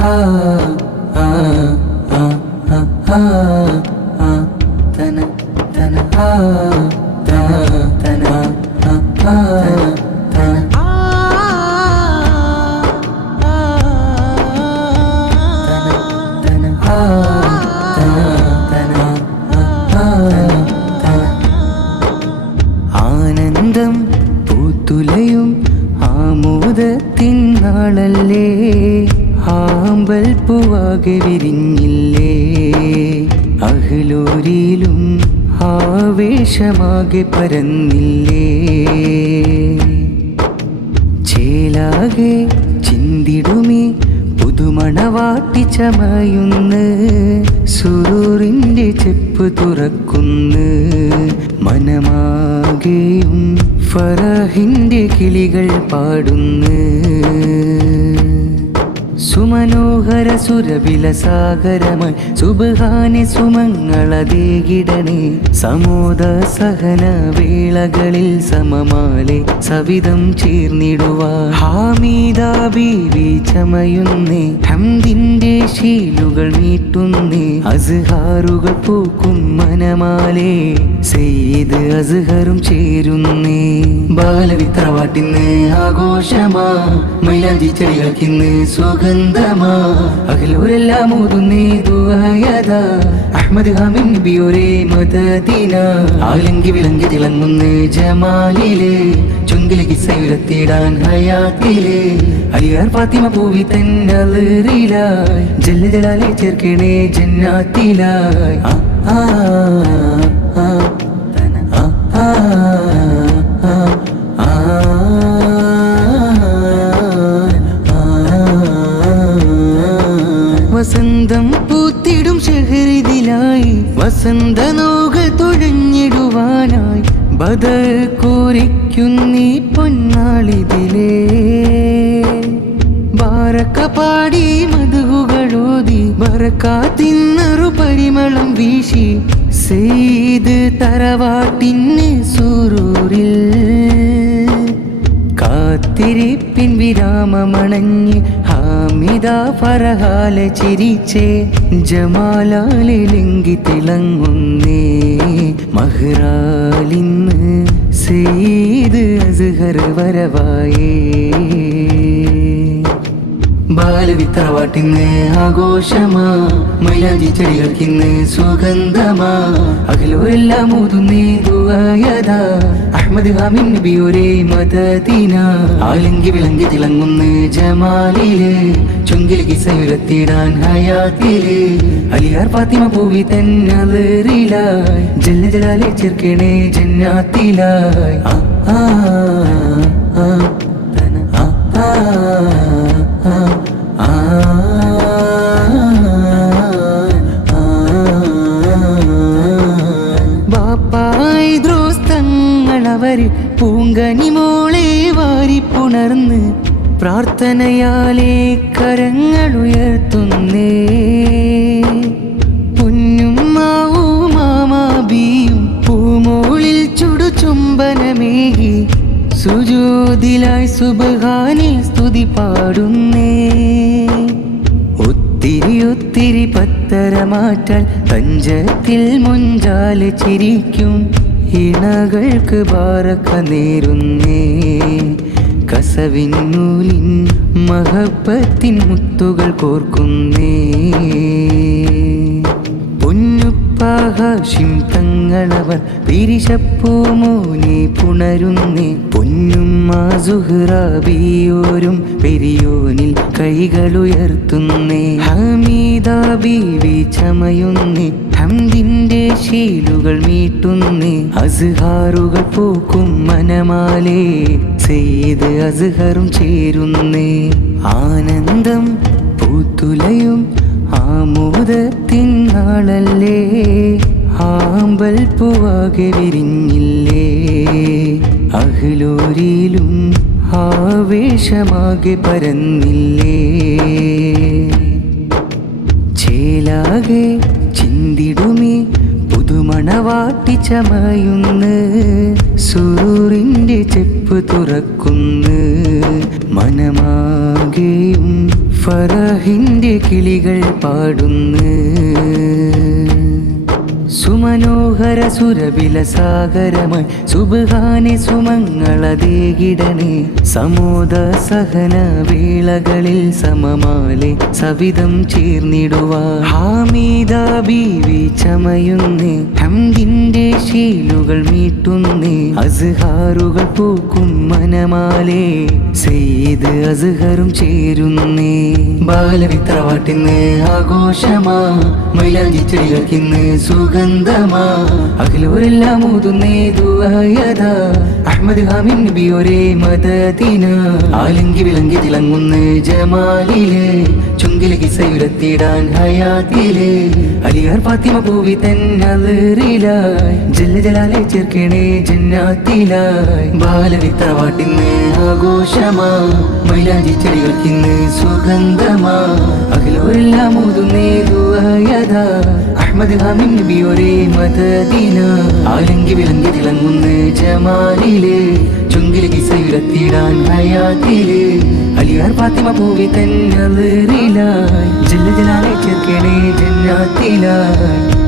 ആ ആ ആ ആ ആ തന തന ആ തന തന ആ തന തന ആ ആനന്ദം പൂത്തുലയും ആമോദത്തിൻ നാളല്ലേ, ആമ്പൽ പൂവാകെ വിരിഞ്ഞില്ലേ, അഹ്ലൂരിലും ആവേശമാകെ പരന്നില്ലേ, ചേലാകെ ചിന്തിടുമേ പുതുമണവാട്ടി ചമയുന്ന്, സുറൂറിൻ്റെ ചെപ്പ് തുറക്കുന്ന്, മനമാകെയും ഫറഹിൻ്റെ കിളികൾ പാടുന്ന്, സുമനോഹര സുരബില സാഗരമായി സുബ്ഹാനെ സുമങ്ങളതേകിടണേ, സമോദ സഹന വേളകളിൽ സമമാലെ സവിധം ചേർന്നിടുവാൻ, ഹാമിദ ബീവി ചമയുന്നേ, ഹംദിന്റെ ശീലുകൾ മീട്ടുന്നേ, അസ്ഹാറുകൾ പൂക്കും മനമാലെ സയ്യിദ് അസ്ഹറും ചേരുന്നേ, ബാലവിത്രവാട്ടിന്ന് ആഘോഷമാ, മൈലാഞ്ചി ചെടികൾക്കിന്ന് സുഗന്ധമാ, അഖിലൂരെല്ലാം ഊതുന്നേ ദുആയതാ, അഹ്മദ് ഹാമിൻ നബിയോരേ മദദിന, ആലങ്കി വിളങ്കി തിളങ്ങുന്നേ ജമാലിലെ, ചുങ്കിലെ കിസ്സയുരത്തിടാൻ ഹയാത്തിലെ, അലിയാർ ഫാത്തിമ പൂവി തന്നറിലായി, ജല്ല ജലാലെ ചേർക്കണേ ജന്നാത്തിലായി, ആ ആ ആ തന ആ ആ വസന്തം പൂത്തിടും ഷഹരിതിലായി, വസന്ത നോക തുഴഞ്ഞിടുവാനായി, ബദർ കുറിക്കുന്നീ പൊന്നാളിതിലേ, ബാരക്ക പാടി മധുകളോതി, ബറക്കാത്തിന്നറു പരിമളം വീശി, സെയ്ദ് തറവാട്ടിന് സുറൂരിൽ കാത്തിരിപ്പിൻ വിരാമമണഞ്ഞ്, ഹാമിദ ഫറഹാലെ ചിരിച്ചേ, ജമാലാലെ ലിംഗി തിളങ്ങുന്നേ, മഹ്റാലിന്ന് സെയ്ദ് അസ്ഹർ വരവായേ, ബാലവിത്രവാട്ടിന്ന് ആഘോഷമാ, മൈലാഞ്ചി ചെടികൾക്കിന്ന് സുഗന്ധമാ, അഖിലൂരെല്ലാം ഊതുന്നേ ദുആയതാ, അഹ്മദ് ഹാമിൻ നബിയോരേ മദദിന, ആലങ്കി വിളങ്കി തിളങ്ങുന്ന് ജമാലിലെ, ചുങ്കിലെ കിസ്സയുരത്തിടാൻ ഹയാത്തിലെ, അലിയാർ ഫാത്തിമ പൂവി തന്നറിലായി, ജല്ല ജലാലെ ചേർക്കണേ ജന്നാത്തിലായി, ആ ആ ആ തന ആ ആ ബാപ്പായി ദ്രോസ്തങ്ങളവര് പൂങ്കനി മോളെ വാരിപ്പുണർന്ന്, പ്രാർത്ഥനയാലെ കരങ്ങൾ ഉയർത്തുന്നേ, പൊന്നുമ്മാവും മാമാബിയും പൂമോളിൽ ചുടു ചുംബനമേകി, സുജൂദിലായി സുബ്ഹാനിൽ സ്തുതി പാടുന്നേ, ഒത്തിരി ഒത്തിരി പത്തരമാറ്റാൽ തഞ്ചത്തിൽ മുഞ്ചാലെ ചിരിക്കും, ഇണകൾക്ക് ബാറക്ക നേരുന്നേ, കസവിന്നൂലിൻ മഹബത്തിൻ മുത്തുകൾ കോർക്കുന്നേ, ഹാഷിം തങ്ങളവർ പിരിശപ്പൂമോനെ പുണരുന്നേ, പൊന്നുമ്മ സുഹ്റാബിയോരും പെരിയോനിൽ കൈകളുയർത്തുന്നേ, ഹമീദ ബീവി ചമയുന്നേ, ഹംദിന്റെ ശീലുകൾ മീട്ടുന്നേ, അസ്ഹാറുകൾ പൂക്കും മനമാലെ സയ്യിദ് അസ്ഹറും ചേരുന്നേ, ആനന്ദം പൂത്തുലയും ആമോദത്തിൻ നാളല്ലേ, ആമ്പൽ പൂവാകെ വിരിഞ്ഞില്ലേ, അഹ്ലൂരിലും ആവേശമാകെ പരന്നില്ലേ, ചേലാകെ ചിന്തിടുമേ പുതുമണവാട്ടി ചമയുന്ന്, സുറൂറിൻ്റെ ചെപ്പ് തുറക്കുന്ന്, മനമാകെയും ഫറഹിന്റെ കിളികൾ പാടുന്നു സുമനോഹര സുരബില സാഗരമായി സുബ്ഹാനെ സുമങ്ങളതേകിടണേ സമോദ സഹന വേളകളിൽ സമമാലെ സവിധം ചേർന്നിടുവാ ഹാമീദ ബീവി ചമയുന്നേ ഹംദിന്റെ ശീലുകൾ മീട്ടുന്നേ അസ്ഹാറുകൾ പൂക്കും മനമാലേ സെയ്ദ് അസ്ഹറും ചേരുന്നേ ബാലവിത്രവാട്ടിന്ന് ആഘോഷമാ മൈലാഞ്ചി ചെടികൾക്കിന്ന് സുഗന്ധമാ അഖിലോരെല്ലാം ഊതുന്നേ ദുആയതാ അഹ്മദ് ഹാമിൻ നബിയോരേ മദദിന ആലങ്കി വിളങ്കി തിളങ്ങുന്ന ജമാലിലെ ചുങ്കിലെ കിസയുരത്തിടാൻ ഹയാത്തിലെ അലിയാർ ഫാത്തിമ പൂവി തന്നറിലായി ജല്ല ജലാലെ ചേർക്കണേ ജന്നാത്തിലായി ബാലവിത്രവാട്ടിന്ന് ആഘോഷമാ മൈലാഞ്ചി ചെടികൾക്കിന്ന് സുഗന്ധമാ അഖിലോരെല്ലാം ഊതുന്നേ ദുആയതാ അഹ്മദ് ഹാമിൻ നബിയോരേ മദദിന ആലങ്കി വിളങ്കി തിളങ്ങുന്ന ജമാലിലെ ചുങ്കിലെ കിസയുരത്തിടാൻ ഹയാത്തിലെ അലിയാർ ഫാത്തിമ പൂവി തന്നറിലായി ജല്ല ജലാലെ ചേർക്കണേ ജന്നാത്തിലായി